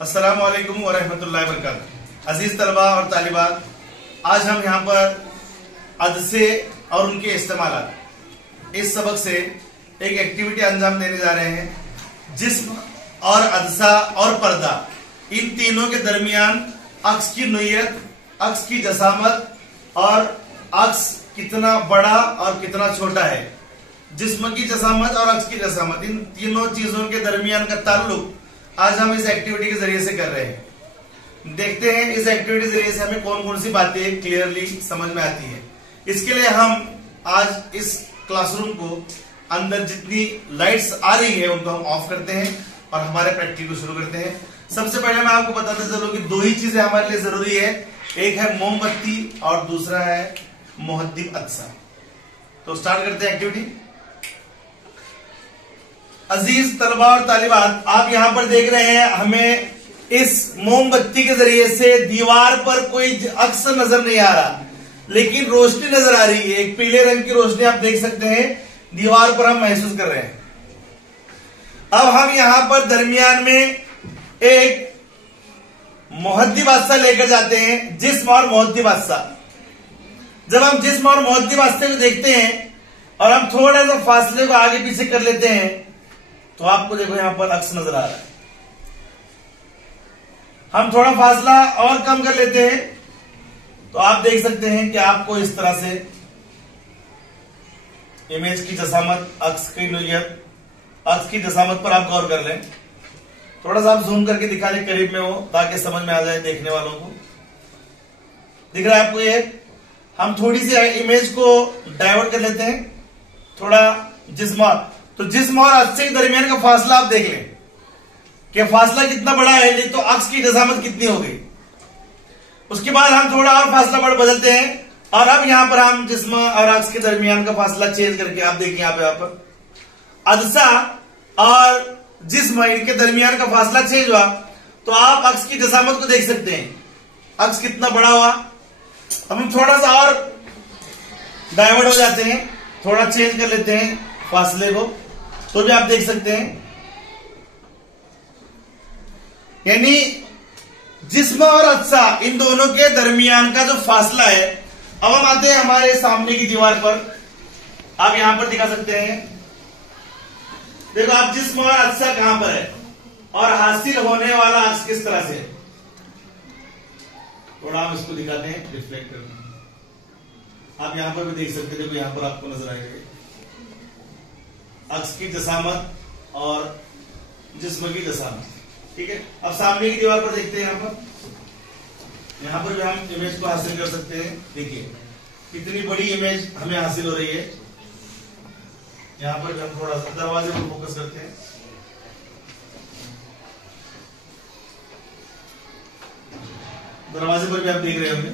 अस्सलाम वालेकुम वरहमतुल्लाहि वबरकातुहू। अजीज तलबा और तालिबात, आज हम यहाँ पर अदसे और उनके इस्तेमाल इस सबक से एक एक्टिविटी अंजाम देने जा रहे हैं। जिस्म और अदसा और पर्दा, इन तीनों के दरमियान अक्स की नोयत, अक्स की जसामत और अक्स कितना बड़ा और कितना छोटा है। जिस्म की जसामत और अक्स की जसामत, इन तीनों चीजों के दरमियान का ताल्लुक आज हम इस एक्टिविटी के जरिए से कर रहे हैं। देखते हैं इस एक्टिविटी के जरिए से हमें कौन कौन सी बातें क्लियरली समझ में आती है। इसके लिए हम आज इस क्लासरूम को अंदर जितनी लाइट्स आ रही है उनको हम ऑफ करते हैं और हमारे प्रैक्टिस को शुरू करते हैं। सबसे पहले मैं आपको बताता चलूं कि दो ही चीजें हमारे लिए जरूरी है, एक है मोमबत्ती और दूसरा है मुहद्दिब अदसा। तो स्टार्ट करते हैं एक्टिविटी। अजीज तलबा और तालिबात, आप यहां पर देख रहे हैं हमें इस मोमबत्ती के जरिए से दीवार पर कोई अक्स नजर नहीं आ रहा, लेकिन रोशनी नजर आ रही है। एक पीले रंग की रोशनी आप देख सकते हैं दीवार पर, हम महसूस कर रहे हैं। अब हम यहां पर दरमियान में एक मुहद्दिब अदसा लेकर जाते हैं, जिस्म और मुहद्दिब अदसा। जब हम जिस्म और मुहद्दिब अदसे को देखते हैं और हम थोड़ा सा फासले को आगे पीछे कर लेते हैं तो आपको देखो यहां पर अक्स नजर आ रहा है। हम थोड़ा फासला और कम कर लेते हैं तो आप देख सकते हैं कि आपको इस तरह से इमेज की जसामत, अक्स की नोयत, अक्स की जसामत पर आप गौर कर लें। थोड़ा सा आप जूम करके दिखा लें करीब में वो, ताकि समझ में आ जाए देखने वालों को। दिख रहा है आपको ये? हम थोड़ी सी इमेज को डाइवर्ट कर लेते हैं, थोड़ा जिस्म, तो जिस्म और अक्स के दरमियान का फासला आप देख लें कि फासला कितना बड़ा है, नहीं तो अक्स की जसामत कितनी हो गई। उसके बाद हम थोड़ा और फासला बदलते हैं और अब यहां पर हम जिस्म और अक्स के दरमियान का फासला चेंज करके आप देखिए यहां पर अदसा और जिस्म, इनके दरमियान का फासला चेंज हुआ तो आप अक्स की जसामत को देख सकते हैं, अक्स कितना बड़ा हुआ। अब हम थोड़ा सा और डाइवर्ट हो जाते हैं, थोड़ा चेंज कर लेते हैं फासले को, तो भी आप देख सकते हैं यानी जिस्म और अदसा, इन दोनों के दरमियान का जो फासला है। अब हम आते हैं हमारे सामने की दीवार पर, आप यहां पर दिखा सकते हैं। देखो आप जिस्म और अदसा कहां पर है और हासिल होने वाला अक्स किस तरह से है। थोड़ा हम इसको दिखाते हैं रिफ्लेक्ट करके, आप यहां पर भी देख सकते हैं। देखो यहां पर आपको नजर आएगा अक्स की जसामत और जिस्म की जसामत, ठीक है। अब सामने की दीवार पर देखते हैं, यहां पर भी हम इमेज को हासिल कर सकते हैं। देखिए कितनी बड़ी इमेज हमें हासिल हो रही है। यहां पर भी हम थोड़ा सा दरवाजे पर फोकस करते हैं, दरवाजे पर भी आप देख रहे होंगे,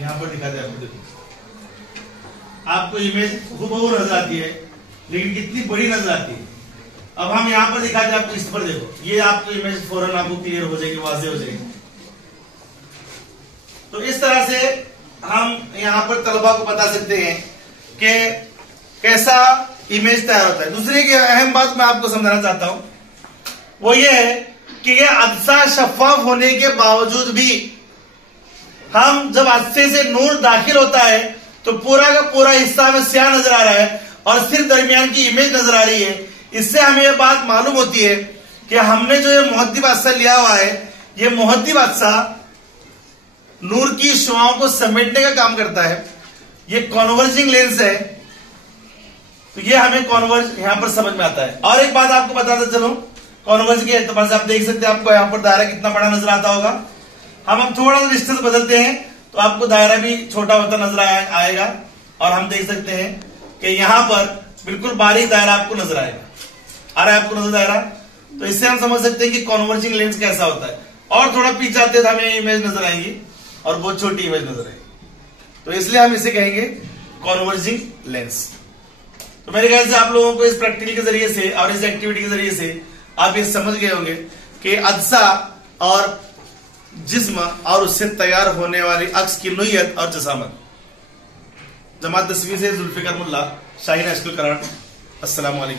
यहां पर दिखाते हैं आपको। देखो आपको इमेज हूबहू नजर आती है, लेकिन कितनी बड़ी नजर आती है। अब हम यहां पर दिखाते हैं आपको, इस पर देखो, ये आपको इमेज फौरन आपको क्लियर हो जाएगी, वाज़ेह हो जाएगी। तो इस तरह से हम यहां पर तलबा को बता सकते हैं कि कैसा इमेज तैयार होता है। दूसरी की अहम बात मैं आपको समझाना चाहता हूं, वो ये है कि ये अदसा शफाफ होने के बावजूद भी हम जब अदसे से नूर दाखिल होता है तो पूरा का पूरा हिस्सा हमें स्याह नजर आ रहा है और सिर्फ दरमियान की इमेज नजर आ रही है। इससे हमें यह बात मालूम होती है कि हमने जो ये मुहद्दिब अदसा लिया हुआ है, ये मुहद्दिब अदसा नूर की शुआओं को समेटने का काम करता है। ये कॉन्वर्जिंग लेंस है, तो ये हमें कॉन्वर्ज यहां पर समझ में आता है। और एक बात आपको बताता चलूं, कॉन्वर्ज के एतबार से आप देख सकते हैं आपको यहां पर दायरा कितना बड़ा नजर आता होगा। हम थोड़ा सा डिस्टेंस बदलते हैं तो आपको दायरा भी छोटा होता नजर आएगा और हम देख सकते हैं कि यहां पर बिल्कुल बारीक दायरा आपको नजर आएगा। आ रहा है आपको नजर दायरा? तो इससे हम समझ सकते हैं कि कॉन्वर्जिंग लेंस कैसा होता है। और थोड़ा पीछे आते तो हमें इमेज नजर आएगी और बहुत छोटी इमेज नजर आएगी, तो इसलिए हम इसे कहेंगे कॉन्वर्जिंग लेंस। तो मेरे ख्याल से आप लोगों को इस प्रैक्टिकल के जरिए से और इस एक्टिविटी के जरिए से आप ये समझ गए होंगे कि अदसा और जिस्म और उससे तैयार होने वाली अक्स की नोयत और जसामत। जमात 10वीं से जुल्फिकार मुल्ला, शाहीन हाई स्कूल कराड़। अस्सलाम वालेकुम।